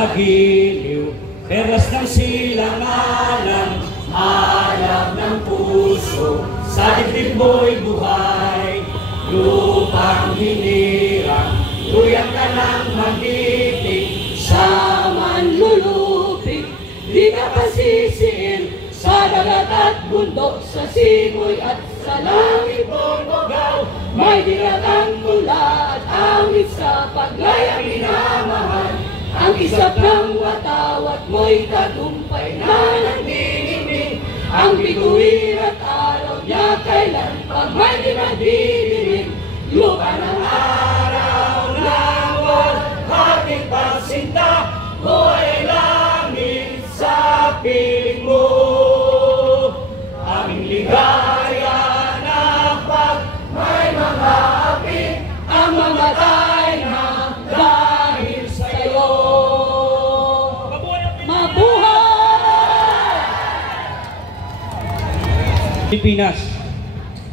Giliw, peras ng silanganan, alab ng puso, sa dibdib mo'y buhay. Lupang hinirang, tuyang ka ng magiting, sa manlulupig, di ka pasisiin, sa dagat at bundok, sa simoy at sa langit bumugaw. May diratang mula at awit sa paglayang minamahal. Ang isap ng watawat mo'y tagumpay na nagdinigdig. Ang bituin at araw niya kailan pag may dinadidinig. Lupa ng araw ng ating pagsinta, buhay langit sa piling mo. Aming ligaya na pag may mga api, ang mamatay na dahil sa'yo. Pilipinas.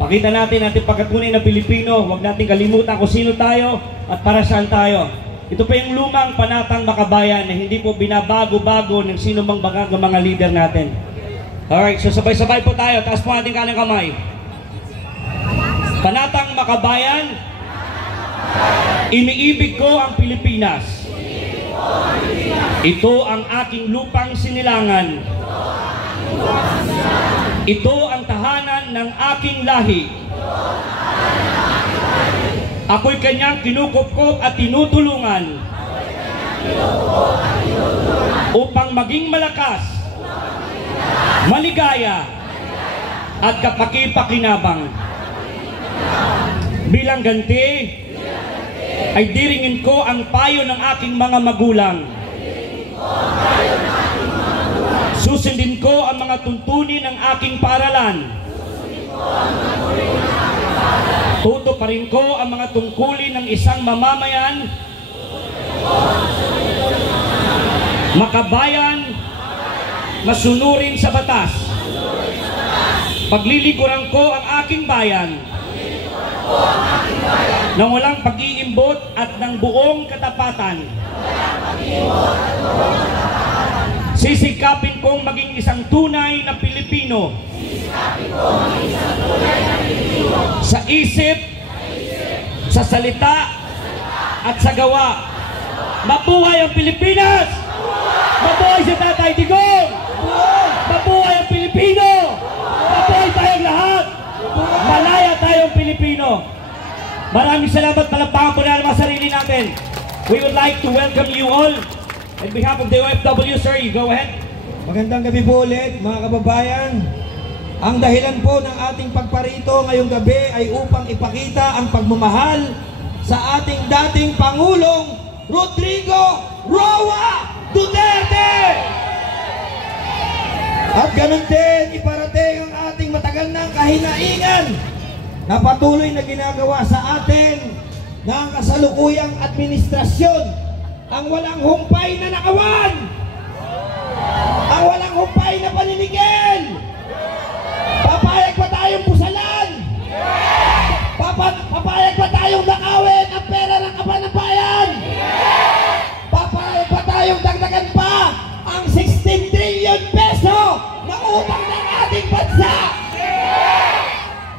Pakita natin ating pagkatunay na Pilipino. Huwag natin kalimutan kung sino tayo at para saan tayo. Ito pa yung lumang panatang makabayan na hindi po binabago-bago ng sino mang mga leader natin. Alright, so sabay-sabay po tayo. Taas po ating kanang kamay. Panatang makabayan, iniibig ko ang Pilipinas. Ito ang aking lupang sinilangan. Ito ang tahanan ng aking lahi. Ako'y kanyang kinukupkop at tinutulungan upang maging malakas, maligaya at kapakipakinabang. Bilang ganti, ay diringin ko ang payo ng aking mga magulang. Susundin ko ang mga tuntunin ng aking paaralan. Tutuparin ko ang mga tungkulin ng isang mamamayan, makabayan, masunurin sa batas. Paglilingkuran ko ang aking bayan nang walang pag-iimbot at ng buong katapatan. Sisikapin kong maging isang tunay na Pilipino. Sa isip, sa salita, at sa gawa. Mabuhay ang Pilipinas! Mabuhay si Tatay Digong! Mabuhay ang Pilipino! Mabuhay tayong lahat! Malaya tayong Pilipino! Maraming salamat, palakpakan po na naman sarili natin. We would like to welcome you all. On behalf of the OFW, sir, you go ahead. Magandang gabi po ulit, mga kababayan. Ang dahilan po ng ating pagparito ngayong gabi ay upang ipakita ang pagmamahal sa ating dating Pangulong Rodrigo Roa Duterte. At ganun din, iparating ang ating matagal ng kahinaingan na patuloy na ginagawa sa atin ng kasalukuyang administrasyon. Ang walang humpay na nakawan, ang walang humpay na paninigil. Papayag ba tayong pusalan? Papayag ba tayong nakawin ang pera ng kapanabayan? Papayag ba tayong dagdagan pa ang 16 trillion peso na utang ng ating bansa?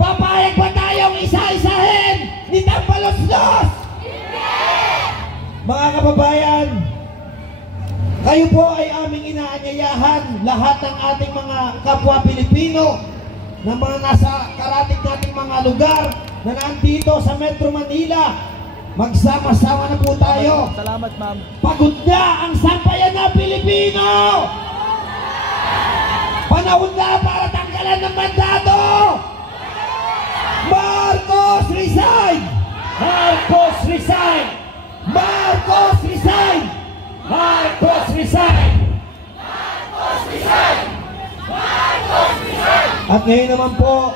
Papayag ba tayong isa-isahin ni Tambalos-Los? Mga kababayan, kayo po ay aming inaanyayahan, lahat ng ating mga kapwa Pilipino na mga nasa karatig nating mga lugar na nandito sa Metro Manila. Magsama-sama na po tayo. Salamat, ma'am. Pagod na ang sambayan na Pilipino! Panahon na para tanggalan ng mandato! Marcos resign! Marcos resign! Marcos resign! Marcos resign! Marcos resign! Marcos resign! At ngayon naman po,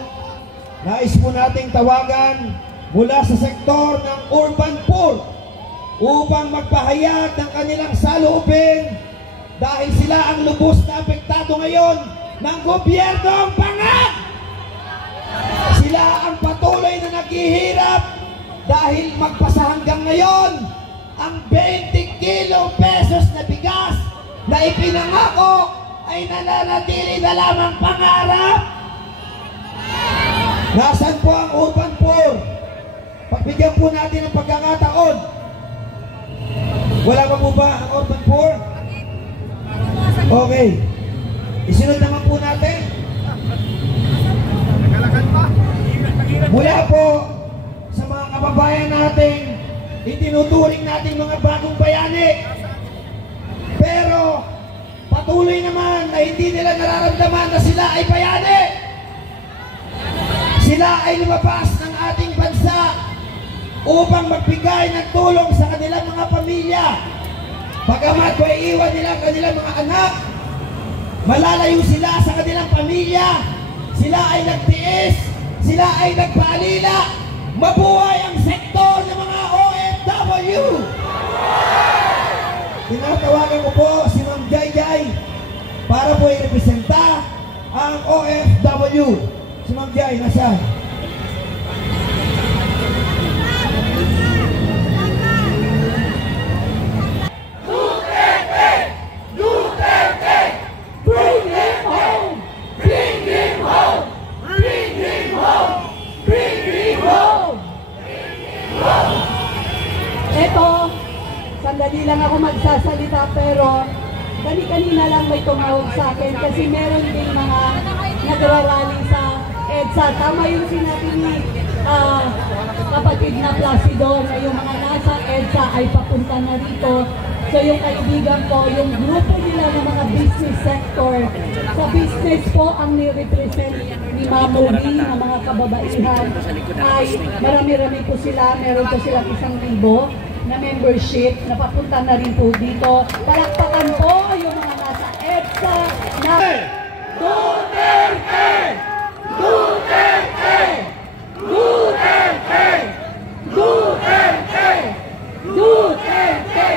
nais po nating tawagan mula sa sektor ng urban poor upang magpahayag ng kanilang saloobin dahil sila ang lubos na apektado ngayon ng gobyernong pangak. Sila ang patuloy na naghihirap dahil magpasa hanggang ngayon ang 20 kilo pesos na bigas na ipinangako ay nananatili na lamang pangarap? Nasaan po ang urban poor? Pagbigyan po natin ng pagkakataon. Wala pa po ba ang urban poor? Okay. Isunod naman po natin. Mula po sa mga kababayan natin, itinuturing natin mga bagong bayani. Pero patuloy naman na hindi nila nararamdaman na sila ay bayani. Sila ay lumabas ng ating bansa upang magbigay ng tulong sa kanilang mga pamilya. Bagamat may iwan nila ang kanilang mga anak, malalayo sila sa kanilang pamilya, sila ay nagtiis, sila ay nagpaalila. Mabuhay ang sektor ng mga OFW! Tinatawagan ko po si Ma'am Jai para po i-representa ang OFW. Si Ma'am Jai, nasaan? Sandali lang ako magsasalita pero kanina lang may tumawag sa akin kasi meron din mga nagrarally sa EDSA. Tama yung sinabi ni kapatid na Placido na yung mga nasa EDSA ay papunta na rito. So yung kaibigan ko, yung grupo nila ng mga business sector, sa business po ang ni-represent ni Mamuli ng mga kababaihan ay marami-rami po sila, meron po silang 1,000 na membership na papunta na rin po dito. Palakpakan po yung mga nasa EDSA na Duterte! Duterte! Duterte! Duterte! Duterte!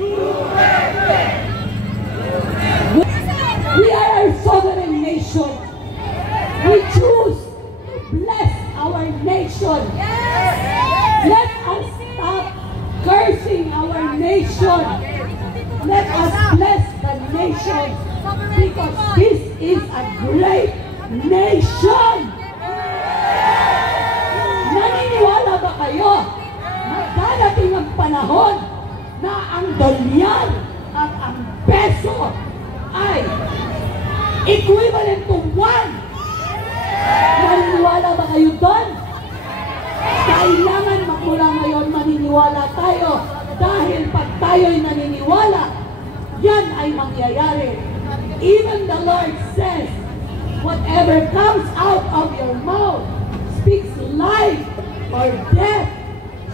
Duterte! We are a sovereign nation. We choose to bless our nation. Let us stop cursing our nation. Let us bless the nation because this is a great nation. Naniniwala ba kayo na darating ang panahon na ang dolyan at ang peso ay equivalent to 1? Naniniwala ba kayo doon? Kailangan magmula ngayon maniniwala tayo dahil pag tayo'y naniniwala, yan ay mangyayari. Even the Lord says, whatever comes out of your mouth speaks life or death.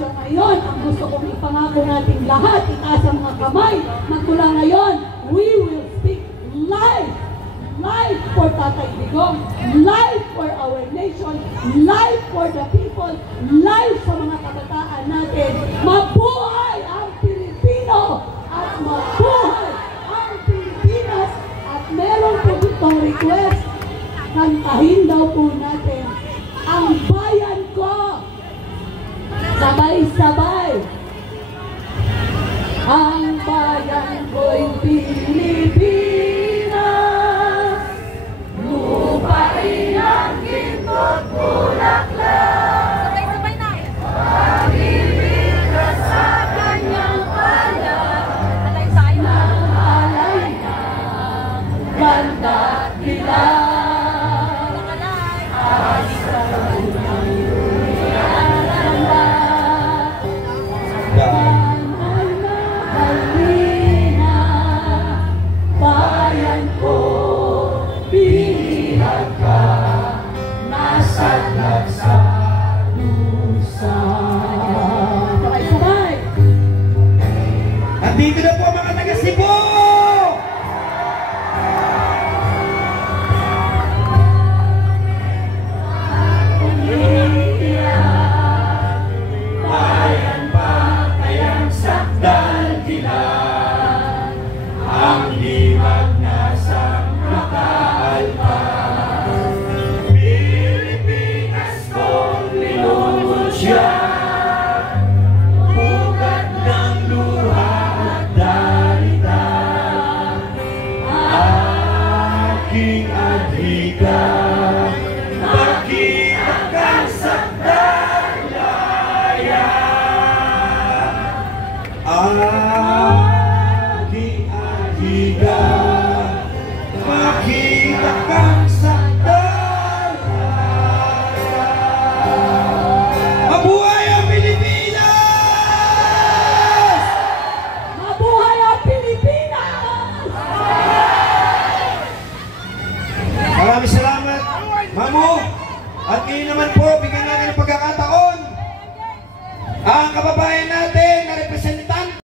So ngayon, ang gusto kong ipangako natin lahat, itaas ang mga kamay, magmula ngayon, we will speak life. Life for Tatay Digong, life for our nation, life for the people, life sa mga kabataan natin. Mabuhay ang Pilipino at mabuhay ang Pilipinas. At meron po itong request, kantahin daw po natin ang bayan ko. Sabay-sabay. Ang bayan ko'y Pilipinas, lupain ang ginto't bulaklak. Sabay-sabay na. Pag-ibig ka sa kanyang palad, alay tayo ng alay na banda't bilang. Asa unang luyan ang banay na Agi-agiga, makita kang sakdal. Mabuhay ang Pilipinas! Mabuhay ang Pilipinas! Maraming salamat, Mamo. At ngayon naman po